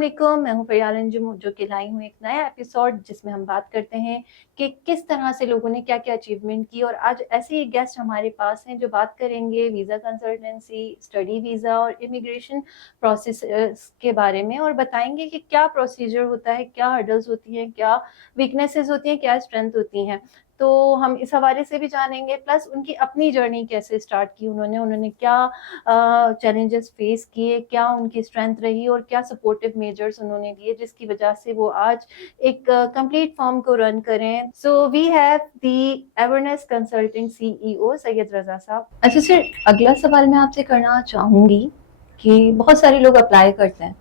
वालेकुम, मैं हूँ प्रिया रंजू जो कि लाई हूँ एक नया एपिसोड जिसमें हम बात करते हैं कि किस तरह से लोगों ने क्या-क्या अचीवमेंट की और आज ऐसे ही गेस्ट हमारे पास हैं जो बात करेंगे वीज़ा कंसल्टेंसी, स्टडी वीज़ा और इमिग्रेशन प्रोसेस के बारे में और बताएँगे कि क्या प्रोसीजर होता है, क्या हर्डल्स होती हैं, क्या वीकनेसेस होती हैं, क्या स्ट्रेंथ होती हैं। तो हम इस हवाले से भी जानेंगे प्लस उनकी अपनी जर्नी कैसे स्टार्ट की उन्होंने क्या चैलेंजेस फेस किए, क्या उनकी स्ट्रेंथ रही और क्या सपोर्टिव मेजर्स उन्होंने लिए जिसकी वजह से वो आज एक कंप्लीट फर्म को रन करें। So we have the awareness consulting CEO Syed Raza साहब। अच्छा सर, अगला सवाल मैं आपसे करना चाहूँगी कि बहुत सारे लोग अप्लाई करते हैं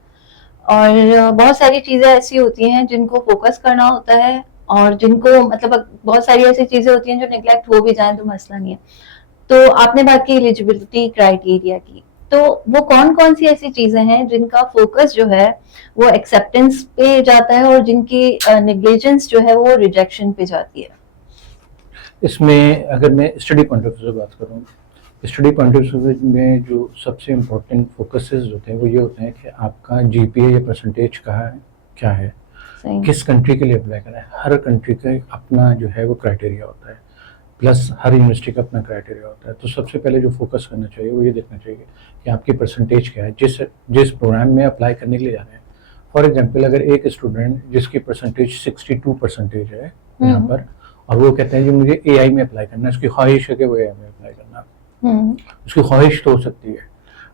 और बहुत सारी चीज़ें ऐसी होती हैं जिनको फोकस करना होता है और जिनको मतलब बहुत सारी ऐसी चीज़ें होती हैं जो नेग्लेक्ट हो भी जाएँ तो मसला नहीं है। तो आपने बात की एलिजिबिलिटी क्राइटेरिया की, तो वो कौन-कौन सी ऐसी चीज़ें हैं जिनका फोकस जो है वो एक्सेप्टेंस पे जाता है और जिनकी नेग्लिजेंस जो है वो रिजेक्शन पे जाती है? इसमें अगर मैं स्टडी पॉइंट ऑफ व्यू से बात करूँ, स्टडी पॉइंट ऑफ व्यू में जो सबसे इम्पोर्टेंट फोकसेस होते हैं वो ये होते हैं कि आपका जीपीए या परसेंटेज कहाँ है, क्या है, किस कंट्री के लिए अप्लाई करना है। हर कंट्री का अपना जो है वो क्राइटेरिया होता है, प्लस हर यूनिवर्सिटी का अपना क्राइटेरिया होता है। तो सबसे पहले जो फोकस करना चाहिए वो ये देखना चाहिए कि आपकी परसेंटेज क्या है जिस प्रोग्राम में अप्लाई करने के लिए जा रहे हैं। फॉर एग्जाम्पल, अगर एक स्टूडेंट जिसकी परसेंटेज 62% है यहाँ पर और वो कहते हैं कि मुझे एआई में अप्लाई करना है, उसकी ख्वाहिश है कि वो एआई में अप्लाई करना, उसकी ख्वाहिश तो हो सकती है,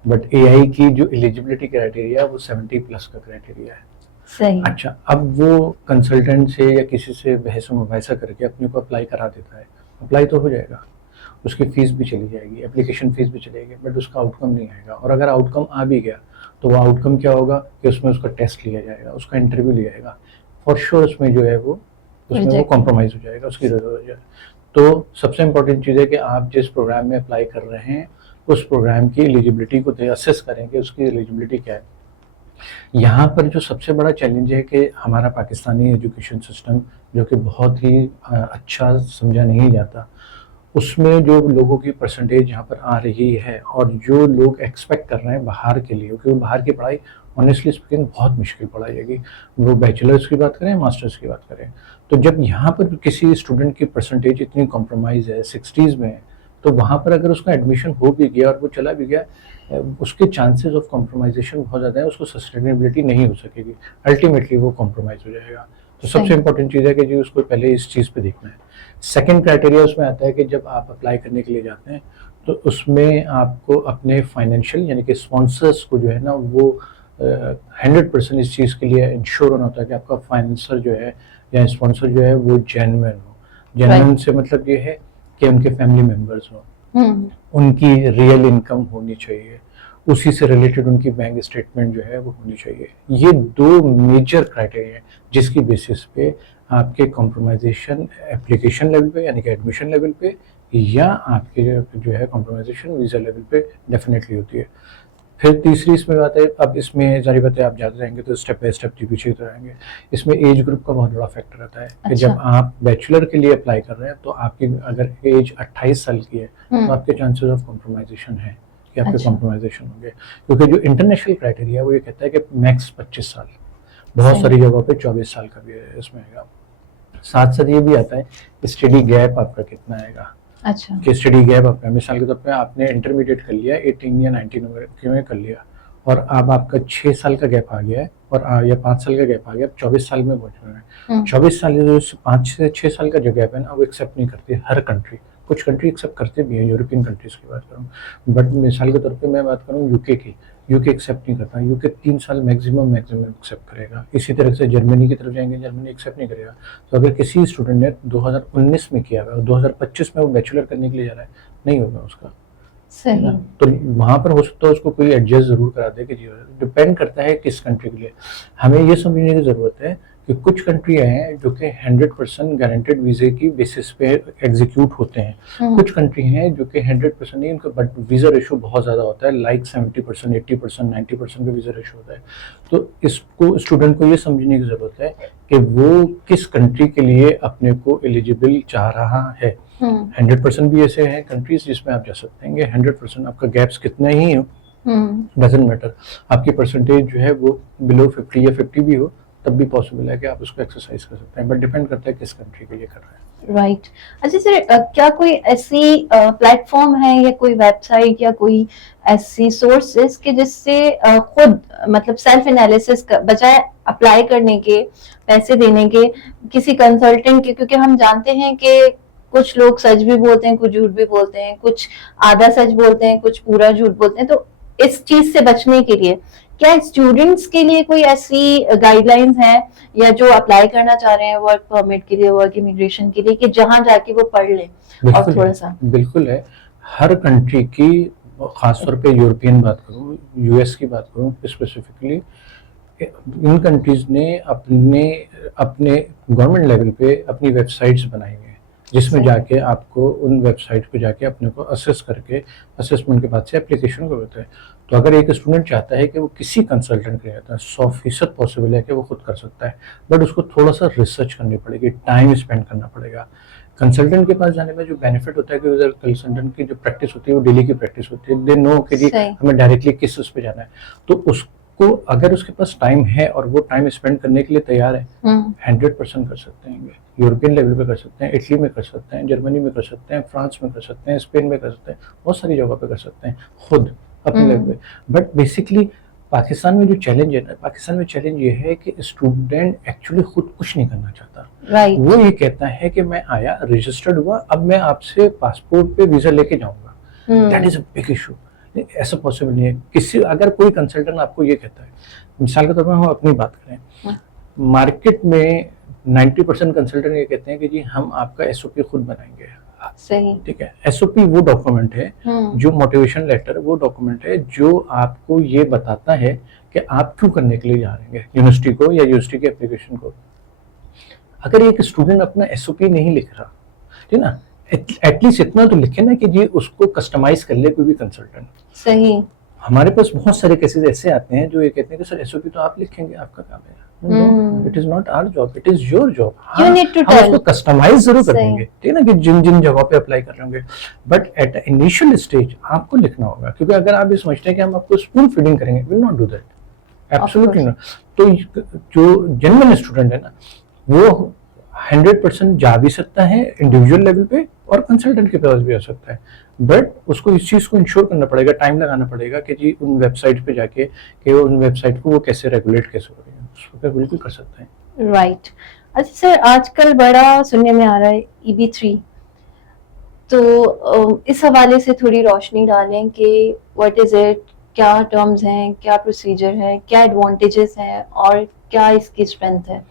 बट एआई की जो एलिजिबिलिटी क्राइटेरिया है वो 70+ का क्राइटेरिया है। सही। अच्छा, अब वो कंसल्टेंट से या किसी से बहस मुबाहिसा करके अपने को अप्लाई करा देता है, अप्लाई तो हो जाएगा, उसकी फीस भी चली जाएगी, एप्लीकेशन फीस भी चलेगी, बट उसका आउटकम नहीं आएगा। और अगर आउटकम आ भी गया तो वो आउटकम क्या होगा कि उसमें उसका टेस्ट लिया जाएगा, उसका इंटरव्यू लिया जाएगा, फॉर श्योर उसमें जो है वो उसमें वो कॉम्प्रोमाइज़ हो जाएगा, उसकी रिजल्ट हो जाएगा। तो सबसे इम्पोर्टेंट चीज़ है कि आप जिस प्रोग्राम में अप्लाई कर रहे हैं उस प्रोग्राम की एलिजिबिलिटी को असेस करें कि उसकी एलिजिबिलिटी क्या है। यहाँ पर जो सबसे बड़ा चैलेंज है कि हमारा पाकिस्तानी एजुकेशन सिस्टम जो कि बहुत ही अच्छा समझा नहीं जाता, उसमें जो लोगों की परसेंटेज यहाँ पर आ रही है और जो लोग एक्सपेक्ट कर रहे हैं बाहर के लिए, क्योंकि बाहर की पढ़ाई ऑनेस्टली स्पीकिंग बहुत मुश्किल पढ़ाई है, वो बैचलर्स की बात करें मास्टर्स की बात करें। तो जब यहाँ पर किसी स्टूडेंट की परसेंटेज इतनी कॉम्प्रोमाइज़ है, 60s में है, तो वहाँ पर अगर उसका एडमिशन हो भी गया और वो चला भी गया, उसके चांसेस ऑफ कॉम्प्रोमाइजेशन बहुत ज़्यादा है, उसको सस्टेनेबिलिटी नहीं हो सकेगी, अल्टीमेटली वो कॉम्प्रोमाइज़ हो जाएगा। तो सबसे इम्पोर्टेंट चीज़ है कि जी उसको पहले इस चीज़ पे देखना है। सेकंड क्राइटेरिया उसमें आता है कि जब आप अप्लाई करने के लिए जाते हैं तो उसमें आपको अपने फाइनेंशियल यानी कि स्पॉन्सर्स को जो है ना वो 100% इस चीज़ के लिए इंश्योर होना होता है कि आपका फाइनेंसर जो है या स्पॉन्सर जो है वो जेन्युइन हो। जेन्युइन से मतलब ये है कि उनके फैमिली मेम्बर्स हों, उनकी रियल इनकम होनी चाहिए, उसी से रिलेटेड उनकी बैंक स्टेटमेंट जो है वो होनी चाहिए। ये दो मेजर क्राइटेरिया हैं जिसकी बेसिस पे आपके कॉम्प्रोमाइजेशन एप्लीकेशन लेवल पे यानी कि एडमिशन लेवल पे या आपके जो है कॉम्प्रोमाइजेशन वीज़ा लेवल पे डेफिनेटली होती है। फिर तीसरी इसमें बात है, अब इसमें सारी बातें आप जाते रहेंगे तो स्टेप बाय स्टेप पीछे रहेंगे। इसमें एज ग्रुप का बहुत बड़ा फैक्टर रहता है कि जब आप बैचलर के लिए अप्लाई कर रहे हैं तो आपकी अगर एज 28 साल की है तो आपके चांसेस ऑफ कॉम्प्रोमाइजेशन है कि आपके कॉम्प्रोमाइजेशन होंगे, क्योंकि जो इंटरनेशनल क्राइटेरिया है वो ये कहता है कि मैक्स 25 साल, बहुत सारी जगहों पे 24 साल का भी है इसमें आएगा। साथ साथ ये भी आता है स्टडी गैप आपका कितना आएगा। अच्छा, कि स्टडी गैप आपका मिसाल के तौर पे आपने इंटरमीडिएट कर लिया 18 या 19 में कर लिया और अब आपका 6 साल का गैप आ गया है और या 5 साल का गैप आ गया, 24 साल में पहुंच रहे हैं। 24 साल जो 5 से 6 साल का जो गैप है ना वो एक्सेप्ट नहीं करती हर कंट्री, कुछ कंट्री एक्सेप्ट करते भी हैं, यूरोपियन कंट्रीज की बात करूँ, बट मिसाल के तौर पे मैं बात करूँ यूके की, यूके एक्सेप्ट नहीं करता, यूके 3 साल मैक्सिमम एक्सेप्ट करेगा। इसी तरह से जर्मनी की तरफ जाएंगे, जर्मनी एक्सेप्ट नहीं करेगा। तो अगर किसी स्टूडेंट ने 2019 में किया हुआ 2025 में वो बैचलर करने के लिए जा रहा है, नहीं होगा उसका, सही। तो वहाँ पर हो सकता है उसको कोई एडजस्ट जरूर करा दे कि जी, डिपेंड करता है किस कंट्री के लिए। हमें ये समझने की जरूरत है कि कुछ कंट्री हैं जो कि 100% गारंटेड वीजे की बेसिस पे एग्जीक्यूट होते हैं, कुछ कंट्री हैं जो कि 100% नहीं, उनका बट वीज़ा रेशो बहुत ज़्यादा होता है, लाइक 70%, 80%, 90% का वीज़ा रेशो होता है। तो इसको स्टूडेंट को ये समझने की ज़रूरत है कि वो किस कंट्री के लिए अपने को एलिजिबल चाह रहा है। 100% भी ऐसे हैं कंट्रीज जिसमें आप जा सकते हैं, 100% आपका गैप्स कितना ही हो डजेंट मैटर, आपकी परसेंटेज जो है वो बिलो 50 या 50 भी हो तब भी पॉसिबल है कि आप उसको एक्सरसाइज कर सकते हैं, बट डिपेंड करता है किस कंट्री के लिए कर रहे हैं। राइट। अच्छा सर, क्या कोई ऐसी प्लेटफॉर्म है या कोई वेबसाइट या कोई ऐसी सोर्सेस के जिससे खुद मतलब सेल्फ एनालिसिस बजाय अप्लाई करने के, पैसे देने के किसी कंसल्टेंट के, क्योंकि हम जानते हैं कि कुछ लोग सच भी बोलते हैं, कुछ झूठ भी बोलते हैं, कुछ आधा सच बोलते हैं, कुछ पूरा झूठ बोलते हैं, तो इस चीज से बचने के लिए क्या स्टूडेंट्स के लिए कोई ऐसी गाइडलाइंस हैं या जो अप्लाई करना चाह रहे हैं वर्क परमिट के लिए, वर्क इमिग्रेशन के लिए, कि जहां जाके वो पढ़ लें और थोड़ा सा? बिल्कुल है, हर कंट्री की, खासतौर पे यूरोपियन बात करूँ, यूएस की बात करूँ स्पेसिफिकली, इन कंट्रीज ने अपने अपने गवर्नमेंट लेवल पे अपनी वेबसाइट्स बनाई हुई हैं जिसमें जाके आपको उन वेबसाइट पे जाके अपने को असेस करके असेसमेंट के बाद से एप्लीकेशन को होता है। तो अगर एक स्टूडेंट चाहता है कि वो किसी कंसल्टेंट के जाता है, 100% पॉसिबल है कि वो खुद कर सकता है, बट उसको थोड़ा सा रिसर्च करनी पड़ेगी, टाइम स्पेंड करना पड़ेगा। कंसल्टेंट के पास जाने में जो बेनिफिट होता है कि उधर कंसल्टेंट की जो प्रैक्टिस होती है वो डेली की प्रैक्टिस होती है, दे नो कि जी हमें डायरेक्टली किस उस पे जाना है, तो उसको अगर उसके पास टाइम है और वो टाइम स्पेंड करने के लिए तैयार है, 100% कर सकते हैं। यूरोपियन लेवल पे कर सकते हैं, इटली में कर सकते हैं, जर्मनी में कर सकते हैं, फ्रांस में कर सकते हैं, स्पेन में कर सकते हैं, बहुत सारी जगह पे कर सकते हैं खुद अपने लेवल पे। बट बेसिकली पाकिस्तान में जो चैलेंज है ना, पाकिस्तान में चैलेंज ये है कि स्टूडेंट एक्चुअली खुद कुछ नहीं करना चाहता। वो ये कहता है कि मैं आया, रजिस्टर्ड हुआ, अब मैं आपसे पासपोर्ट पे वीजा लेके जाऊंगा। That is a big issue. ऐसा पॉसिबल नहीं है। किसी अगर कोई कंसल्टेंट आपको ये कहता है, मिसाल के तौर पर हम अपनी बात करें, मार्केट में 90% कंसल्टेंट ये कहते हैं कि जी हम आपका एसओपी खुद बनाएंगे। सही, ठीक है। एसओपी वो डॉक्यूमेंट है, जो मोटिवेशन लेटर, वो डॉक्यूमेंट है जो आपको ये बताता है कि आप क्यों करने के लिए जा रहे हैं यूनिवर्सिटी को या यूनिवर्सिटी के एप्लीकेशन को। अगर एक स्टूडेंट अपना एसओपी नहीं लिख रहा, ठीक ना, एटलीस्ट इतना तो लिखे ना कि जी उसको कस्टमाइज कर ले कोई भी कंसल्टेंट। सही। हमारे पास बहुत सारे केसेस ऐसे आते हैं जो ये कहते हैं कि सर एसओपी तो आप लिखेंगे, आपका काम है। It is not our job, it is your job. हम उसको कस्टमाइज जरूर कर देंगे, ठीक है ना, कि जिन जिन जगहों पे अप्लाई कर रहे होंगे, बट एट इनिशियल स्टेज आपको लिखना होगा, क्योंकि अगर आप ये समझते हैं कि हम आपको स्पून फीडिंग करेंगे, will not do that, absolutely not. तो जो जेन्युइन स्टूडेंट है ना, वो 100% जा भी सकता है इंडिविजुअल लेवल पे और कंसल्टेंट के पास भी आ सकता है, बट उसको इस चीज़ को इंश्योर करना पड़ेगा, टाइम लगाना पड़ेगा कि जी उन वेबसाइट पे जाके कि उन वेबसाइट को वो कैसे रेगुलेट कैसे हो रही है, उसको बिल्कुल कर सकते हैं। राइट। अच्छा सर, आजकल बड़ा सुनने में आ रहा है EB3, तो इस हवाले से थोड़ी रोशनी डालें कि व्हाट इज इट, क्या टर्म्स हैं, क्या प्रोसीजर है, क्या एडवांटेजेस हैं और क्या इसकी स्ट्रेंथ है?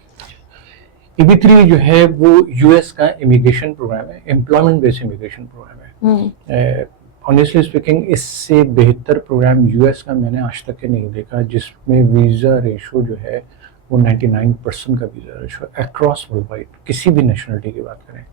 EB3 जो है वो यूएस का इमिग्रेशन प्रोग्राम है, एम्प्लॉयमेंट बेस्ड इमिग्रेशन प्रोग्राम है। ऑनेस्टली स्पीकिंग, इससे बेहतर प्रोग्राम यूएस का मैंने आज तक के नहीं देखा, जिसमें वीज़ा रेशो जो है वो 99% का visa ratio across world wide, किसी भी नेशनलिटी की बात करें।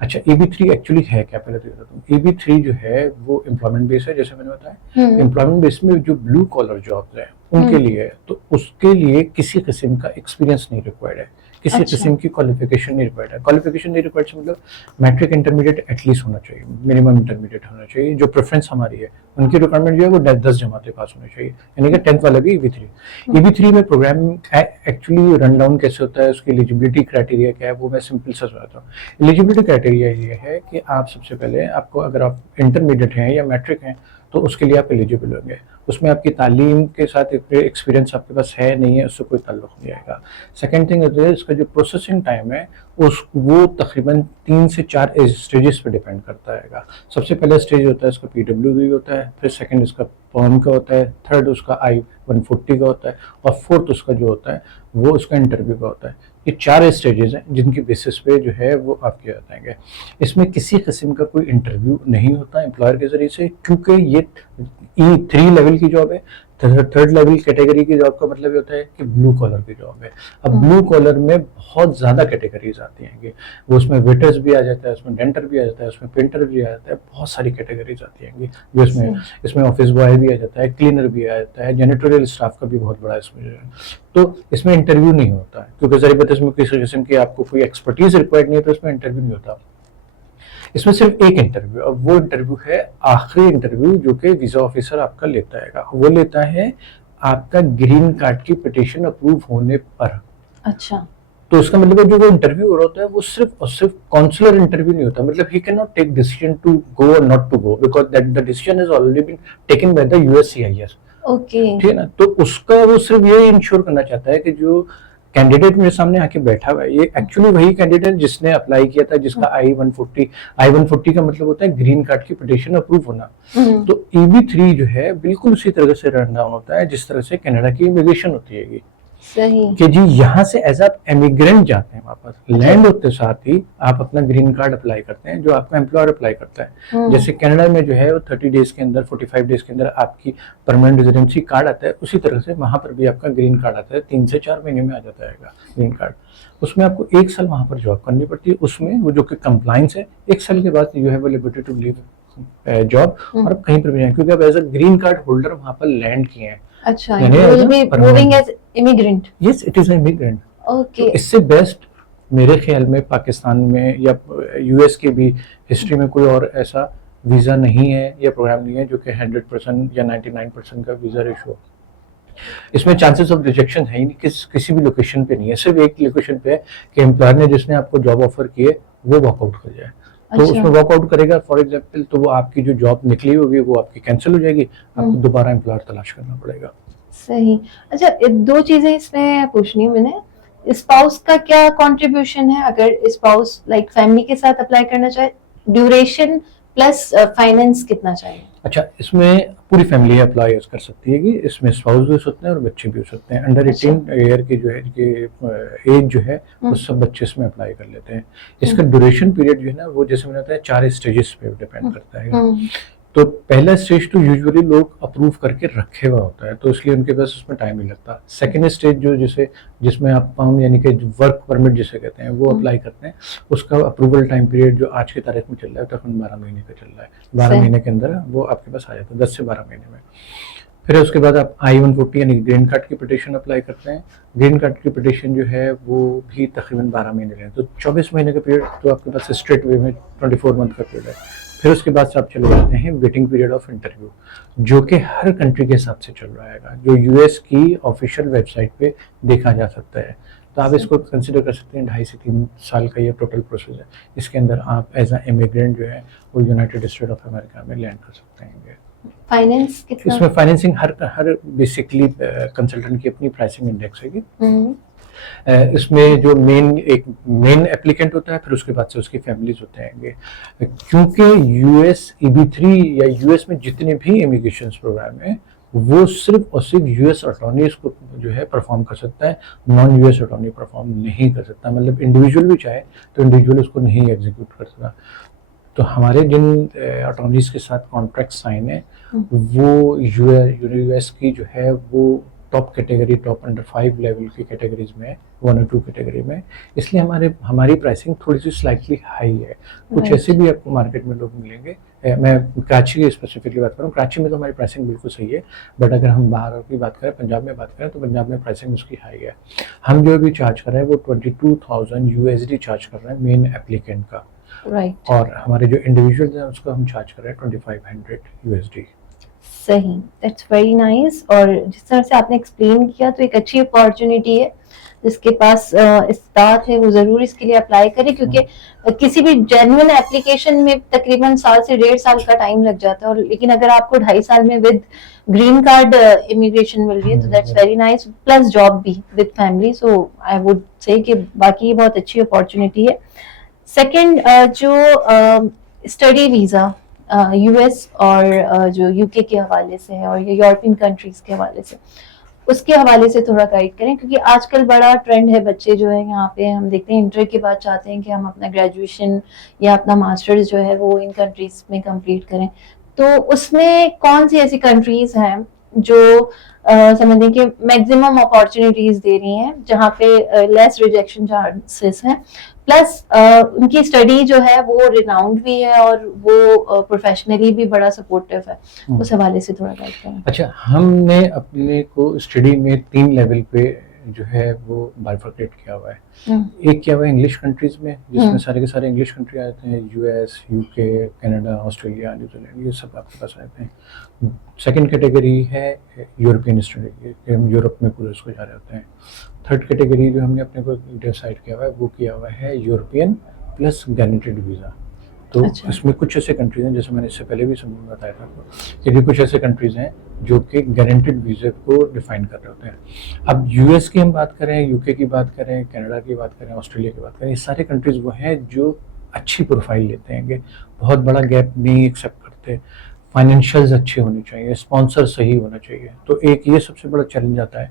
अच्छा, EB3 एक्चुअली है क्या, पहले तो बताता हूँ। EB3 जो है वो एम्प्लॉयमेंट बेस्ड है, जैसे मैंने बताया। एम्प्लॉयमेंट बेस्ड में जो ब्लू कॉलर जॉब्स हैं उनके लिए, तो उसके लिए किसी किस्म का एक्सपीरियंस नहीं रिक्वायर्ड है, किसी किस्म की क्वालिफिकेशन नहीं रिक्वायर्ड है। क्वालिफिकेशन नहीं रिक्वायर्ड मतलब मैट्रिक इंटरमीडिएट एटलीस्ट होना चाहिए, मिनिमम इंटरमीडिएट होना चाहिए। जो प्रेफरेंस हमारी है, उनकी रिक्वायरमेंट जो है वो 10 जमाते पास होना चाहिए, यानी कि 10th वाला भी EB3 में प्रोग्राम एक्चुअली रन डाउन कैसे होता है, उसकी एलिजिबिलिटी क्राइटेरिया क्या है, वो मैं सिंपल सा बताता हूँ। एलिजिबिलिटी क्राइटेरिया ये है कि आप सबसे पहले, आपको अगर आप इंटरमीडिएट हैं या मैट्रिक हैं तो उसके लिए आप एलिजिबल होंगे। उसमें आपकी तालीम के साथ एक्सपीरियंस आपके पास है नहीं है, उससे कोई ताल्लुक नहीं आएगा। सेकेंड थिंग है, इसका जो प्रोसेसिंग टाइम है वो तकरीबन 3 से 4 स्टेजेस पे डिपेंड करता है। सबसे पहला स्टेज होता है इसका PWD होता है, फिर सेकंड इसका पर्म का होता है, थर्ड उसका I-140 का होता है, और फोर्थ उसका जो होता है वो उसका इंटरव्यू का होता है। ये 4 स्टेजेस हैं जिनकी बेसिस पे जो है वो आपके बताएंगे। इसमें किसी किस्म का कोई इंटरव्यू नहीं होता एम्प्लॉयर के जरिए से, क्योंकि ये E3 लेवल की जॉब है। थर्ड लेवल कैटेगरी की जॉब का मतलब ये होता है कि ब्लू कॉलर की जॉब है। अब ब्लू कॉलर में बहुत ज़्यादा कैटेगरीज आती हैं, वो उसमें वेटर्स भी आ जाता है, उसमें डेंटर भी आ जाता है, उसमें पेंटर भी आ जाता है, बहुत सारी कैटेगरीज आती हैं। इसमें ऑफिस बॉय भी आ जाता है, क्लीनर भी आ जाता है, जेनिटोरियल स्टाफ का भी बहुत बड़ा इसमें है। तो इसमें इंटरव्यू नहीं होता है, क्योंकि ज़ाहिर बात है इसमें किसी किस्म की आपको कोई एक्सपर्टीज रिक्वायर्ड नहीं है, तो इसमें इंटरव्यू नहीं होता। इसमें सिर्फ एक इंटरव्यू, अब वो इंटरव्यू है आखिरी इंटरव्यू जो कि वीजा ऑफिसर आपका लेता है, वो लेता है आपका ग्रीन कार्ड की पिटिशन अप्रूव होने पर। अच्छा। तो उसका मतलब है जो वो इंटरव्यू हो रहा होता है वो सिर्फ और सिर्फ कॉन्सुलर इंटरव्यू नहीं होता, मतलब he can not take decision to go और not to go because that the decision is already been taken by the USCIS. Okay. ठीक है ना, तो उसका वो सिर्फ ये इंश्योर करना चाहता है कि जो कैंडिडेट मेरे सामने आके बैठा हुआ है ये एक्चुअली वही कैंडिडेट जिसने अप्लाई किया था, जिसका I-140 का मतलब होता है ग्रीन कार्ड की पिटिशन अप्रूव होना। तो EB-3 जो है बिल्कुल उसी तरह से रन डाउन होता है जिस तरह से कनाडा की इमिग्रेशन होती है सही कि जी यहाँ से एज आप एमिग्रेंट जाते हैं वापस, लैंड होते साथ ही आप अपना ग्रीन कार्ड अप्लाई करते हैं जो आपका एम्प्लॉयर अप्लाई करता है। जैसे कनाडा में जो है वो 30 डेज के अंदर 45 डेज के अंदर आपकी परमानेंट रेजिडेंसी कार्ड आता है, उसी तरह से वहां पर भी आपका ग्रीन कार्ड आता है, 3 से 4 महीने में आ जाता है ग्रीन कार्ड। उसमें आपको 1 साल वहां पर जॉब करनी पड़ती है, उसमें वो जो कि कंप्लाइंस है 1 साल के बाद you have liberty to leave job और आप कहीं पर भी जाएं, क्योंकि आप as a green card holder वहां पर लैंड किए हैं। अच्छा, you will be moving as immigrant. Yes, it is an immigrant. Okay. तो इससे बेस्ट मेरे ख्याल में पाकिस्तान में या यूएस की भी हिस्ट्री में कोई और ऐसा वीज़ा नहीं है या प्रोग्राम नहीं है जो कि 100% या 99% का वीज़ा रेशो। इसमें चांसेस ऑफ रिजेक्शन है ही नहीं, किसी भी लोकेशन पे नहीं है, सिर्फ एक लोकेशन पे है कि एम्प्लॉयर ने जिसने आपको जॉब ऑफर की है वो वॉकआउट कर जाए। तो अच्छा। उसमें वॉकआउट करेगा फॉर एग्जाम्पल, तो वो आपकी जो जॉब निकली होगी वो आपकी कैंसिल हो जाएगी, आपको दोबारा एम्प्लॉयर तलाश करना पड़ेगा। सही। अच्छा, 2 चीजें इसमें पूछनी है मैंने। स्पाउस का क्या कंट्रीब्यूशन है अगर स्पाउस लाइक फैमिली के साथ अप्लाई करना चाहे? ड्यूरेशन प्लस फाइनेंस कितना चाहिए? अच्छा, इसमें पूरी फैमिली अप्लाई कर सकती है कि इसमें स्पाउस भी हो सकते हैं और बच्चे भी हो सकते हैं। अंडर 18 ईयर की जो है कि एज जो है वो सब बच्चे इसमें अप्लाई कर लेते हैं। इसका ड्यूरेशन पीरियड जो है ना वो जैसे मैंने बताया 4 स्टेजेस पे डिपेंड करता है। तो पहला स्टेज तो यूजुअली लोग अप्रूव करके रखे हुआ होता है, तो इसलिए उनके पास उसमें टाइम नहीं लगता। सेकंड स्टेज जो जिसमें आप यानी कि वर्क परमिट जिसे कहते हैं वो अप्लाई करते हैं, उसका अप्रूवल टाइम पीरियड जो आज की तारीख में चल रहा है तकरीबन 12 महीने का चल रहा है। 12 महीने के अंदर वो आपके पास आ जाता है, 10 से 12 महीने में। फिर उसके बाद आप I-140 यानी ग्रीन कार्ड की पिटिशन अप्लाई करते हैं। ग्रीन कार्ड की पिटिशन जो है वो भी तकरीबन 12 महीने है, तो 24 महीने का पीरियड तो आपके पास स्ट्रेट वे में 24 मंथ का पीरियड है। फिर उसके बाद से आप चले जाते हैं वेटिंग पीरियड ऑफ इंटरव्यू, जो कि हर कंट्री के हिसाब से चल रहा है, जो यूएस की ऑफिशियल वेबसाइट पे देखा जा सकता है। तो आप इसको कंसिडर कर सकते हैं 2.5 से 3 साल का ये टोटल प्रोसेस है। इसके अंदर आप एज अ इमिग्रेंट जो है वो यूनाइटेड स्टेट ऑफ अमेरिका में लैंड कर सकते हैं। फाइनेंस कितना? इसमें फाइनेंसिंग हर बेसिकली कंसल्टेंट की अपनी प्राइसिंग इंडेक्स है। इसमें जो मेन एप्लीकेंट होता है, फिर उसके बाद से उसकी फैमिलीज होते हैं। क्योंकि यूएस EB-3 या यूएस में जितने भी इमिग्रेशन प्रोग्राम है वो सिर्फ और सिर्फ यूएस अटॉर्नी इसको जो है परफॉर्म कर सकता है, नॉन यूएस अटॉर्नी परफॉर्म नहीं कर सकता। मतलब इंडिविजुअल भी चाहे तो इंडिविजुअल उसको नहीं एग्जीक्यूट कर सकता। तो हमारे जिन अटॉर्नीज के साथ कॉन्ट्रैक्ट साइन है वो यूएस की जो है वो top category, top under 5 level की कैटेगरीज में, 1 और 2 कैटेगरी में, इसलिए हमारी प्राइसिंग थोड़ी सी स्लाइटली हाई है। कुछ ऐसे भी आपको मार्केट में लोग मिलेंगे, मैं कराची की स्पेसिफिकली बात करूँ, कराची में तो हमारी प्राइसिंग बिल्कुल सही है, बट अगर हम बाहर की बात करें, पंजाब में बात करें, तो पंजाब में प्राइसिंग उसकी हाई है। हम जो भी चार्ज कर रहे हैं वो 22,000 USD चार्ज कर रहे हैं मेन एप्लीकेंट का, राइट। और हमारे जो इंडिविजुअल हैं उसको हम चार्ज कर रहे हैं 2500 USD। सही, दैट्स वेरी नाइस। और जिस तरह से आपने एक्सप्लेन किया तो एक अच्छी अपॉर्चुनिटी है, जिसके पास इस्तात है वो जरूर इसके लिए अप्लाई करे, क्योंकि किसी भी जेन्युइन एप्लीकेशन में तकरीबन 1 साल से 1.5 साल का टाइम लग जाता है, और लेकिन अगर आपको 2.5 साल में विद ग्रीन कार्ड इमिग्रेशन मिल रही है तो that's very nice, plus job भी with family. So I would say कि बाकी ये बहुत अच्छी अपॉर्चुनिटी है। सेकेंड, जो स्टडी वीजा यूएस और जो यूके के हवाले से है और यूरोपियन कंट्रीज के हवाले से, उसके हवाले से थोड़ा गाइड करें, क्योंकि आजकल बड़ा ट्रेंड है, बच्चे जो है यहाँ पे हम देखते हैं इंटर के बाद चाहते हैं कि हम अपना ग्रेजुएशन या अपना मास्टर्स जो है वो इन कंट्रीज में कंप्लीट करें। तो उसमें कौन सी ऐसी कंट्रीज हैं जो समझें कि मैक्सिमम अपॉर्चुनिटीज दे रही हैं, जहाँ पे लेस रिजेक्शन चांसेस हैं, प्लस उनकी स्टडी जो है वो रिनाउंड भी है और वो प्रोफेशनली भी बड़ा सपोर्टिव है, उस हवाले से थोड़ा गाइड करें। अच्छा, हमने अपने को स्टडी में 3 लेवल पे जो है वो बाइफरकेट किया हुआ है। हम्म, एक किया हुआ है इंग्लिश कंट्रीज में, जिसमें हम्म, सारे के सारे इंग्लिश कंट्री आते हैं, US, UK, Canada, Australia, New Zealand, ये सब आपके पास आते हैं। सेकंड कैटेगरी है यूरोपियन स्टडी, हम यूरोप में पूरे उसको जा रहे होते हैं। थर्ड कैटेगरी जो हमने अपने को डिसाइड किया हुआ है वो किया हुआ है यूरोपियन प्लस गारंटेड वीज़ा। तो अच्छा, इसमें कुछ ऐसे कंट्रीज हैं, जैसे मैंने इससे पहले भी बताया था आपको, कि भी कुछ ऐसे कंट्रीज हैं जो कि गारंटेड वीज़े को डिफाइन कर रहे होते हैं। अब यूएस की हम बात करें, यूके की बात करें, कनाडा की बात करें, ऑस्ट्रेलिया की बात करें, ये सारे कंट्रीज वो हैं जो अच्छी प्रोफाइल लेते हैं, बहुत बड़ा गैप नहीं एक्सेप्ट करते, फाइनेंशियल्स अच्छे होने चाहिए, स्पॉन्सर सही होना चाहिए। तो एक ये सबसे बड़ा चैलेंज आता है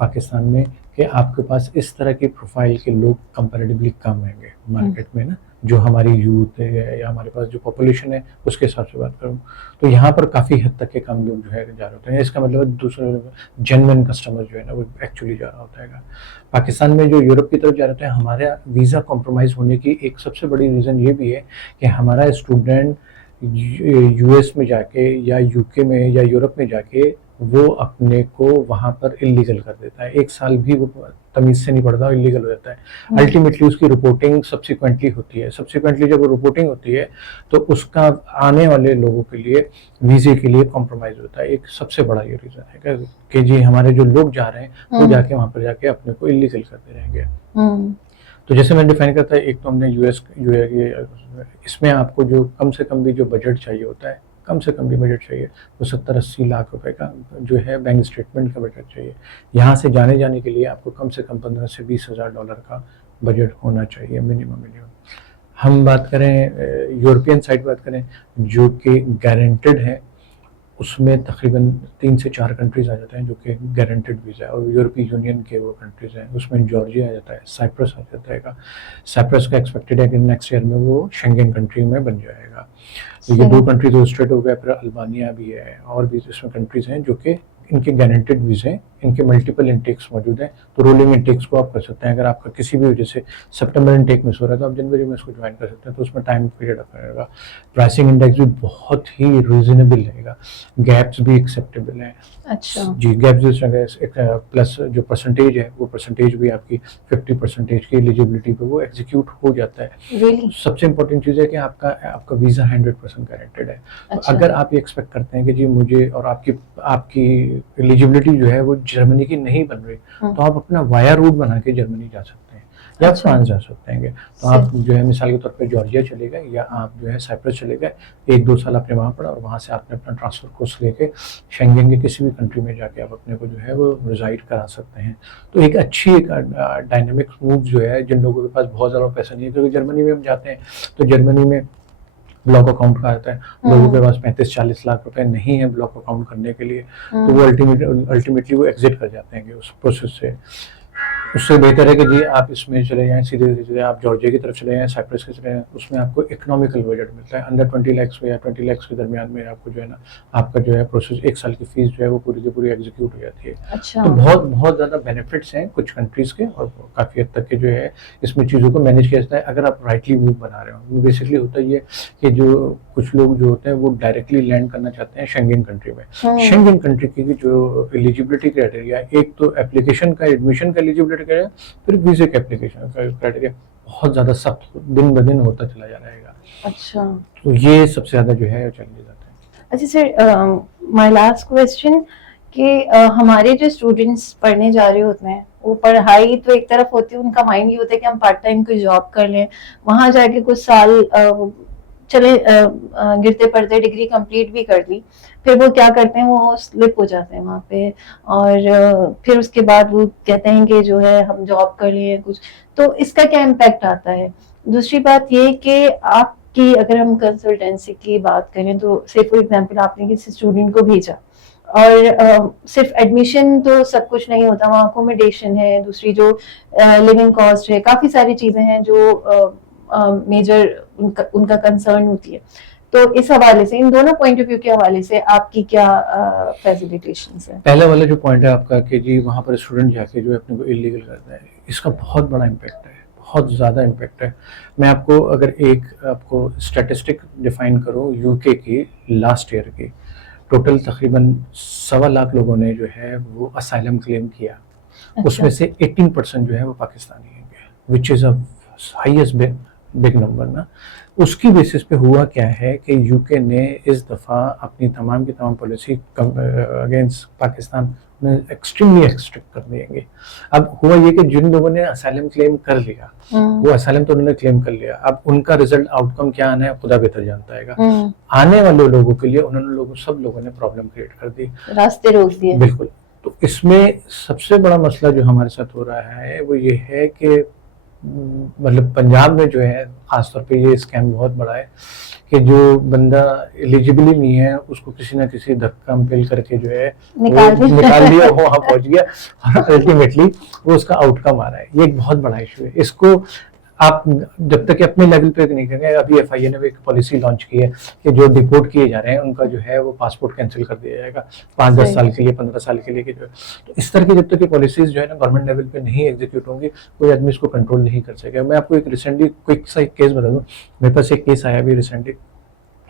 पाकिस्तान में कि आपके पास इस तरह की प्रोफाइल के लोग कंपैरेटिवली कम होंगे मार्केट में ना, जो हमारी यूथ है या हमारे पास जो पॉपुलेशन है उसके हिसाब से बात करूँ, तो यहाँ पर काफ़ी हद तक के कम लोग जो है जा रहे होते हैं। इसका मतलब दूसरे जेन्युइन कस्टमर जो है ना वो एक्चुअली जा रहा होता है। पाकिस्तान में जो यूरोप की तरफ जा रहे थे, हमारा वीज़ा कॉम्प्रोमाइज़ होने की एक सबसे बड़ी रीज़न ये भी है कि हमारा स्टूडेंट यूएस में जाके या यूके में या यूरोप में जाके वो अपने को वहाँ पर इलीगल कर देता है। 1 साल भी वो तमीज़ से नहीं पढ़ता, इलीगल हो जाता है। अल्टीमेटली उसकी रिपोर्टिंग सब्सिक्वेंटली होती है। सब्सिक्वेंटली जब वो रिपोर्टिंग होती है तो उसका आने वाले लोगों के लिए वीज़े के लिए कॉम्प्रोमाइज़ होता है। एक सबसे बड़ा ये रीज़न है कि जी हमारे जो लोग जा रहे हैं वो जाके वहाँ पर जाके अपने को इलीगल करते रहेंगे। तो जैसे मैंने डिफाइन करता है, एक तो हमने यूएस इसमें आपको जो कम से कम भी जो बजट चाहिए होता है, कम से कम भी बजट चाहिए, वो 70-80 लाख रुपए का जो है बैंक स्टेटमेंट का बजट चाहिए। यहाँ से जाने के लिए आपको कम से कम 15 से 20 हज़ार डॉलर का बजट होना चाहिए मिनिमम। हम बात करें यूरोपियन साइड बात करें जो कि गारंटेड है, उसमें तकरीबन 3 से 4 कंट्रीज़ आ जाते हैं जो कि गारंटेड वीज़ा है, और यूरोपीय यूनियन के वो कंट्रीज़ हैं। उसमें जॉर्जिया आ जाता है, साइप्रस आ जाता है। साइप्रस का एक्सपेक्टेड है कि नेक्स्ट ईयर में वो शेंगेन कंट्री में बन जाएगा। तो ये 2 कंट्रीज तो स्ट्रेट हो गया, फिर अल्बानिया भी है, और भी इसमें कंट्रीज़ हैं जो कि इनके गारंटेड वीज़े हैं, इनके मल्टीपल इनटेक्स मौजूद हैं। तो रोलिंग इनटेक्स को आप कर सकते हैं। अगर आपका किसी भी वजह से सितंबर इनटेक मिस हो रहा है तो आप जनवरी में इसको ज्वाइन कर सकते हैं, तो उसमें टाइम पीरियड रहेगा। प्राइसिंग इंडेक्स भी बहुत ही रीजनेबल रहेगा, गैप्स भी एक्सेप्टेबल हैं। अच्छा, जी, गैप्स प्लस जो परसेंटेज है वो परसेंटेज भी आपकी 50% की एलिजिबिलिटी पे वो एग्जीक्यूट हो जाता है। रियली, सबसे इंपॉर्टेंट चीज़ है कि आपका वीज़ा 100% गारंटेड है। तो अच्छा, अगर आप ये एक्सपेक्ट करते हैं कि जी मुझे और आपकी एलिजिबिलिटी जो है वो जर्मनी की नहीं बन रही, तो आप अपना वाया रूट बना के जर्मनी जा सकते हैं या अच्छा, फ्रांस जा सकते हैं। तो आप जो है मिसाल के तौर पे जॉर्जिया चले गए या आप जो है साइप्रस चले गए, 1-2 साल आपने वहाँ पढ़ा और वहाँ से आपने अपना ट्रांसफर कोर्स लेके शेंगेन के किसी भी कंट्री में जाके आप अपने को जो है वो रिजाइड करा सकते हैं। तो एक अच्छी डायनेमिक मूव जो है, जिन लोगों के पास बहुत ज़्यादा पैसा नहीं है, क्योंकि जर्मनी में हम जाते हैं तो जर्मनी में ब्लॉक अकाउंट का आता है, लोगों के पास 35-40 लाख रुपए नहीं है ब्लॉक अकाउंट करने के लिए, तो वो अल्टीमेटली वो एग्जिट कर जाते हैं उस प्रोसेस से। उससे बेहतर है कि जी आप इसमें चले जाएं, सीधे सीधे आप जॉर्जिया की तरफ चले जाएं, साइप्रस के चले जाएं, उसमें आपको इकोनॉमिकल बजट मिलता है। अंडर 20 लाख या 20 लाख के दरमियान में आपको जो है ना आपका जो है प्रोसेस 1 साल की फीस जो है वो पूरी की पूरी एग्जीक्यूट हो जाती है। अच्छा, तो बहुत बहुत ज़्यादा बेनिफिट्स हैं कुछ कंट्रीज़ के, और काफ़ी हद तक के जो है इसमें चीज़ों को मैनेज किया जाता है अगर आप राइटली मूव बना रहे हो। बेसिकली होता ये कि जो कुछ लोग जो होते हैं वो डायरेक्टली लैंड करना चाहते हैं शेंगेन कंट्री में। शेंगेन कंट्री की जो एलिजिबिलिटी क्राइटेरिया है, एक तो एप्लीकेशन का एडमिशन का एलिजिबिलिटी क्राइटेरिया, फिर वीज़े का एप्लीकेशन का क्राइटेरिया बहुत ज़्यादा सख्त दिन ब दिन होता चला जा रहेगा। अच्छा, तो ये सबसे ज़्यादा जो है चैलेंजेस आते हैं। अच्छा सर, माय लास्ट क्वेश्चन कि हमारे जो स्टूडेंट्स पढ़ने जा रहे होते हैं, वो पढ़ाई तो एक तरफ होती है, उनका माइंड ये होता है कि हम पार्ट टाइम कोई जॉब कर लें, वहां जाके कुछ साल चले गिरते पड़ते डिग्री कंप्लीट भी कर ली, फिर वो क्या करते हैं, वो स्लिप हो जाते हैं वहाँ पे, और फिर उसके बाद वो कहते हैं कि जो है हम जॉब कर लिए कुछ, तो इसका क्या इम्पैक्ट आता है। दूसरी बात ये कि आपकी अगर हम कंसल्टेंसी की बात करें तो से फॉर एग्जांपल आपने किसी स्टूडेंट को भेजा, और सिर्फ एडमिशन तो सब कुछ नहीं होता, वहाँ अकोमोडेशन है, दूसरी जो लिविंग कॉस्ट है, काफी सारी चीजें हैं जो मेजर उनका कंसर्न होती है। तो इस हवाले से, इन दोनों पॉइंट ऑफ व्यू के हवाले से आपकी क्या फैसिलिटेशंस है। पहला वाला जो पॉइंट है आपका कि जी वहाँ पर स्टूडेंट जाके जो है अपने को इलीगल करता है, इसका बहुत बड़ा इम्पैक्ट है, बहुत ज़्यादा इम्पैक्ट है। मैं आपको अगर आपको स्टैटिस्टिक डिफाइन करूँ यूके की लास्ट ईयर की, टोटल तकरीबन 1.25 लाख लोगों ने जो है वो असाइलम क्लेम किया। अच्छा। उसमें से 18% जो है वो पाकिस्तानी हैं, which is a highest big number ना। उसकी बेसिस पे हुआ क्या है कि यूके ने इस दफ़ा अपनी तमाम की तमाम पॉलिसी अगेंस्ट पाकिस्तान में एक्सट्रीमली एक्सट्रिक्ट कर देंगे। अब हुआ ये कि जिन लोगों ने असाइलम क्लेम कर लिया, वो असाइलम तो उन्होंने क्लेम कर लिया, अब उनका रिजल्ट आउटकम क्या आना है खुदा बेहतर जानता है। आने वाले लोगों के लिए उन्होंने सब लोगों ने प्रॉब्लम क्रिएट कर दी, रास्ते रोक दिए। बिल्कुल। तो इसमें सबसे बड़ा मसला जो हमारे साथ हो रहा है वो ये है कि मतलब पंजाब में जो है खासतौर पे ये स्कैम बहुत बड़ा है कि जो बंदा एलिजिबल ही नहीं है उसको किसी ना किसी धक्का पेल करके जो है निकाल दिया, वो वहाँ पहुंच गया और अल्टीमेटली वो उसका आउटकम आ रहा है। ये एक बहुत बड़ा इशू है। इसको आप जब तक अपने लेवल पे नहीं करेंगे, अभी एफआईए ने एक पॉलिसी लॉन्च की है कि जो डिपोर्ट किए जा रहे हैं उनका जो है वो पासपोर्ट कैंसिल कर दिया जाएगा 5-10 साल के लिए, 15 साल के लिए। जो तो इस तरह की जब तक ये पॉलिसीज जो है ना गवर्नमेंट लेवल पे नहीं एग्जीक्यूट होंगी, कोई आदमी इसको कंट्रोल नहीं कर सकेगा। मैं आपको एक रिसेंटली क्विक सा एक केस बता दूं। मेरे पास एक केस आया अभी रिसेंटली,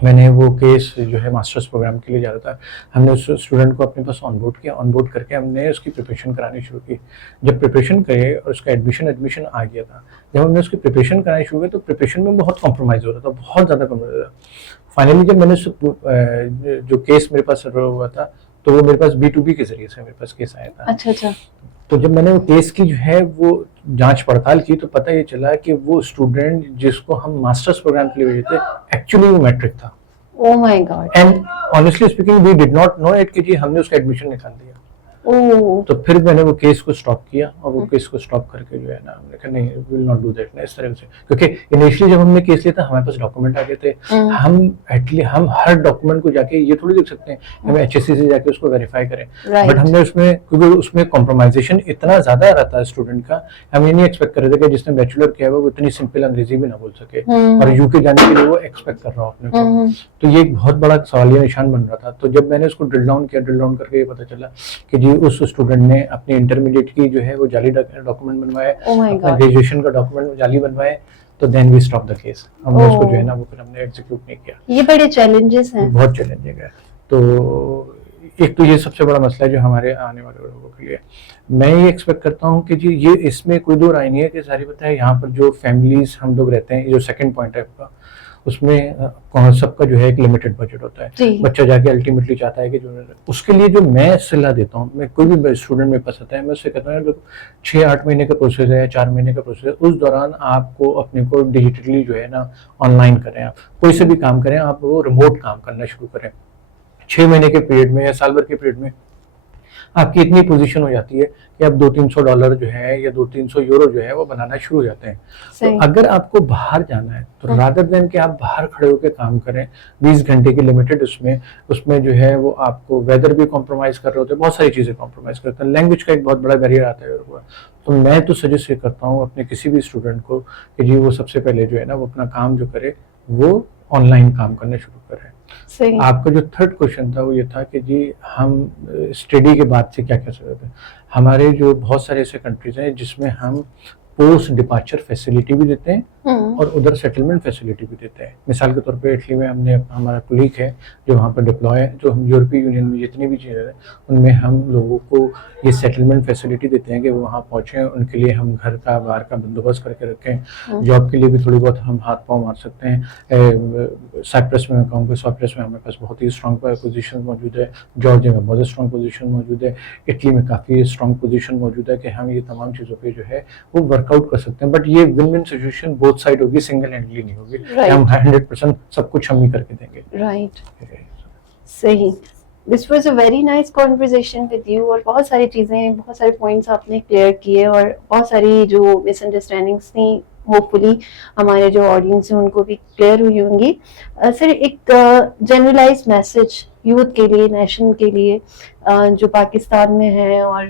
मैंने वो केस जो है मास्टर्स प्रोग्राम के लिए जा रहा था, हमने उस स्टूडेंट को अपने पास ऑनबोर्ड किया, ऑनबोर्ड करके हमने उसकी प्रिपरेशन करानी शुरू की। जब प्रिपरेशन करे और उसका एडमिशन आ गया था, जब हमने उसकी प्रिपरेशन करानी शुरू की तो प्रिपरेशन में बहुत कॉम्प्रोमाइज़ हो रहा था, बहुत ज़्यादा कॉम्प्रोमाइज़ हो रहा था। फाइनली जब मैंने जो केस मेरे पास हुआ था तो वो मेरे पास B2B के जरिए से मेरे पास केस आया था। अच्छा। तो जब मैंने वो केस की जो है वो जांच पड़ताल की तो पता ये चला कि वो स्टूडेंट जिसको हम मास्टर्स प्रोग्राम के लिए भेजे थे एक्चुअली वो मैट्रिक था। Oh my god. And honestly speaking we did not know it कि जी हमने उसका एडमिशन निकाल दिया। तो फिर मैंने वो केस को स्टॉप किया और वो केस को स्टॉप करके जो है ना हमने कहा नहीं विल नॉट डू दैट ना, इस तरह से। क्योंकि इनिशियली जब हमने केस लिया था हमारे पास डॉक्यूमेंट आ गए थे, हम हर डॉक्यूमेंट को जाके ये थोड़ी देख सकते हैं हम HSC से जाके उसको वेरीफाई करें, बट हमने उसमें क्योंकि उसमें कॉम्प्रोमाइजेशन इतना ज्यादा रहता है स्टूडेंट का, हम ये नहीं एक्सपेक्ट कर रहे थे कि जिसने बैचलर किया है वो इतनी सिंपल अंग्रेजी भी ना बोल सके और यूके जाने के लिए वो एक्सपेक्ट कर रहा हो अपने को। तो ये एक बहुत बड़ा सवालिया निशान बन रहा था। तो जब मैंने उसको ड्रिल डाउन करके ये पता चला कि जी उस स्टूडेंट ने अपने इंटरमीडिएट की जो है वो जाली डॉक्यूमेंट बनवाए, अपना ग्रेजुएशन का डॉक्यूमेंट जाली बनवाए, तो then we stop the case. हमने उसको जो है ना वो फिर हमने एग्जीक्यूट नहीं किया। ये बड़े चैलेंजेस हैं, बहुत चैलेंजिंग है। तो एक तो ये सबसे बड़ा मसला है जो हमारे आने वाले लोगों के लिए। मैं ये एक्सपेक्ट करता हूँ कि जी ये इसमें कोई दो राय नहीं है कि सारी पता है यहाँ पर जो फैमिलीज हम लोग रहते हैं, जो सेकंड पॉइंट है आपका, उसमें सबका जो है एक लिमिटेड बजट होता है। बच्चा जाके अल्टीमेटली चाहता है कि जो उसके लिए जो मैं सलाह देता हूँ, मैं कोई भी स्टूडेंट मेरे पास आता है मैं उससे कहता हूँ 6-8 महीने का प्रोसेस है, 4 महीने का प्रोसेस है, उस दौरान आपको अपने को डिजिटली जो है ना ऑनलाइन करें, आप कोई से भी काम करें, आप वो रिमोट काम करना शुरू करें। 6 महीने के पीरियड में या साल भर के पीरियड में आपकी इतनी पोजीशन हो जाती है कि आप $200-300 जो है या €200-300 जो है वो बनाना शुरू हो जाते हैं। तो अगर आपको बाहर जाना है तो रादर देन कि आप बाहर खड़े होकर काम करें 20 घंटे की लिमिटेड, उसमें जो है वो आपको वेदर भी कॉम्प्रोमाइज कर रहे होते हैं, बहुत सारी चीजें कॉम्प्रोमाइज करते हैं, लैंग्वेज का एक बहुत बड़ा बैरियर आता है। तो मैं तो सजेस्ट ये करता हूँ अपने किसी भी स्टूडेंट को कि जी वो सबसे पहले जो है ना वो अपना काम जो करे वो ऑनलाइन काम करना शुरू करें। आपका जो थर्ड क्वेश्चन था वो ये था कि जी हम स्टडी के बाद से क्या कर सकते हैं। हमारे जो बहुत सारे ऐसे कंट्रीज हैं जिसमें हम पोस्ट डिपार्चर फैसिलिटी भी देते हैं और उधर सेटलमेंट फैसिलिटी भी देते हैं। मिसाल के तौर पे इटली में हमने हमारा कोलीग है जो वहाँ पर डिप्लॉय है, जो हम यूरोपीय यूनियन में जितनी भी चीज़ें हैं उनमें हम लोगों को ये सेटलमेंट फैसिलिटी देते हैं कि वो वहाँ पहुँचें, उनके लिए हम घर का बाहर का बंदोबस्त करके रखें। जॉब के लिए भी थोड़ी बहुत हम हाथ पाँव मार सकते हैं। साइप्रस में मैं कहूँगा, साइप्रस में हमारे पास बहुत ही स्ट्रॉन्ग पोजीशन मौजूद है, जॉर्जिया में बहुत स्ट्रॉन्ग पोजीशन मौजूद है, इटली में काफ़ी स्ट्रॉन्ग पोजीशन मौजूद है कि हम ये तमाम चीज़ों पे जो है वो वर्कआउट कर सकते हैं। बट ये win win situation both side होगी, सिंगल हैंडली नहीं होगी। हम 100% सब कुछ हम ही करके देंगे। राइट, सही। This was a very nice conversation with you और बहुत सारी चीज़ें, बहुत सारे पॉइंट्स आपने क्लियर किए और बहुत सारी जो मिसअंडरस्टैंडिंग्स थी होपफुली हमारे जो ऑडियंस हैं उनको भी क्लियर हुई होंगी। सर एक जनरलाइज मैसेज यूथ के लिए, नेशन के लिए जो पाकिस्तान में है और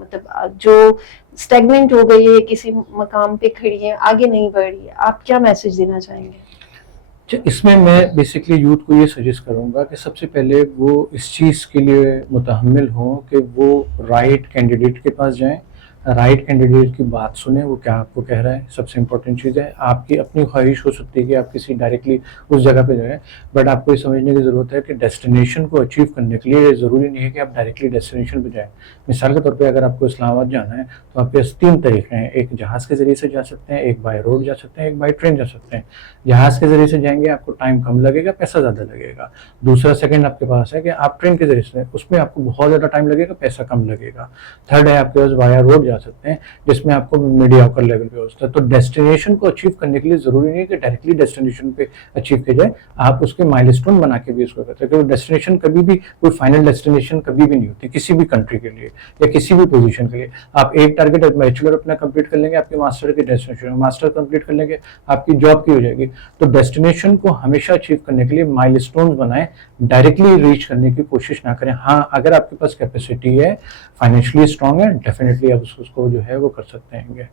मतलब जो स्टैग्नेंट हो गई है, किसी मकाम पे खड़ी है, आगे नहीं बढ़ रही है, आप क्या मैसेज देना चाहेंगे? इसमें मैं बेसिकली यूथ को ये सजेस्ट करूंगा कि सबसे पहले वो इस चीज़ के लिए मुतहम्मिल हों कि वो राइट कैंडिडेट के पास जाएं, राइट कैंडिडेट की बात सुने, वो क्या आपको कह रहा है, सबसे इंपॉर्टेंट चीज़ है। आपकी अपनी ख्वाहिश हो सकती है कि आप किसी डायरेक्टली उस जगह पे जाएं, बट आपको ये समझने की ज़रूरत है कि डेस्टिनेशन को अचीव करने के लिए ज़रूरी नहीं है कि आप डायरेक्टली डेस्टिनेशन पे जाएं। मिसाल के तौर पे अगर आपको इस्लामाबाद जाना है तो आपके पास 3 तरीके हैं, एक जहाज़ के ज़रिए से जा सकते हैं, एक बाय रोड जा सकते हैं, एक बाय ट्रेन जा सकते हैं। जहाज़ के ज़रिए से जाएंगे आपको टाइम कम लगेगा, पैसा ज़्यादा लगेगा। दूसरा सेकंड आपके पास है कि आप ट्रेन के ज़रिए से, उसमें आपको बहुत ज़्यादा टाइम लगेगा, पैसा कम लगेगा। थर्ड है आपके पास वाया रोड जा सकते हैं, जिसमें आपको मीडियोकर लेवल पे होता है। तो डेस्टिनेशन को अचीव करने के लिए ज़रूरी नहीं है कि डायरेक्टली डेस्टिनेशन पे अचीव किया जाए, आप उसके माइलस्टोन बना के भी उसको करते हैं, क्योंकि डेस्टिनेशन कभी भी कोई फाइनल डेस्टिनेशन कभी भी नहीं होती किसी भी कंट्री के लिए या किसी भी पोजीशन के लिए। आप एक टारगेट बैचलर अपना कंप्लीट कर लेंगे, आपके मास्टर की डेस्टिनेशन, मास्टर कंप्लीट कर लेंगे, आपकी जॉब की हो जाएगी। तो डेस्टिनेशन को हमेशा अचीव करने के लिए माइलस्टोन बनाएं, डायरेक्टली रीच करने की कोशिश ना करें। हाँ, अगर आपके पास कैपेसिटी है, फाइनेंशियली स्ट्रांग है, डेफिनेटली आप उसको जो है वो कर सकते हैं।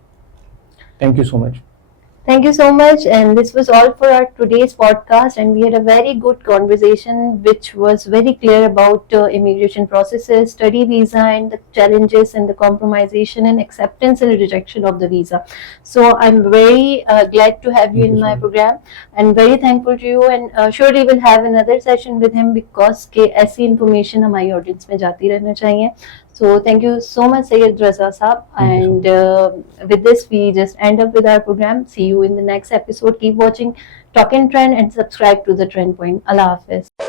Thank you so much. Thank you so much. And this was all for our today's podcast. And we had a very good conversation, which was very clear about immigration processes, study visa, and the challenges and the compromisation and acceptance and rejection of the visa. So I'm very glad to have you in my program, and very thankful to you. And surely we'll have another session with him, because के ऐसी information हमारी audience में जाती रहना चाहिए. So thank you so much, Sayyid Raza Saab. And with this, we just end up with our program. See you in the next episode. Keep watching Talk and Trend and subscribe to the Trend Point. Allah Hafiz.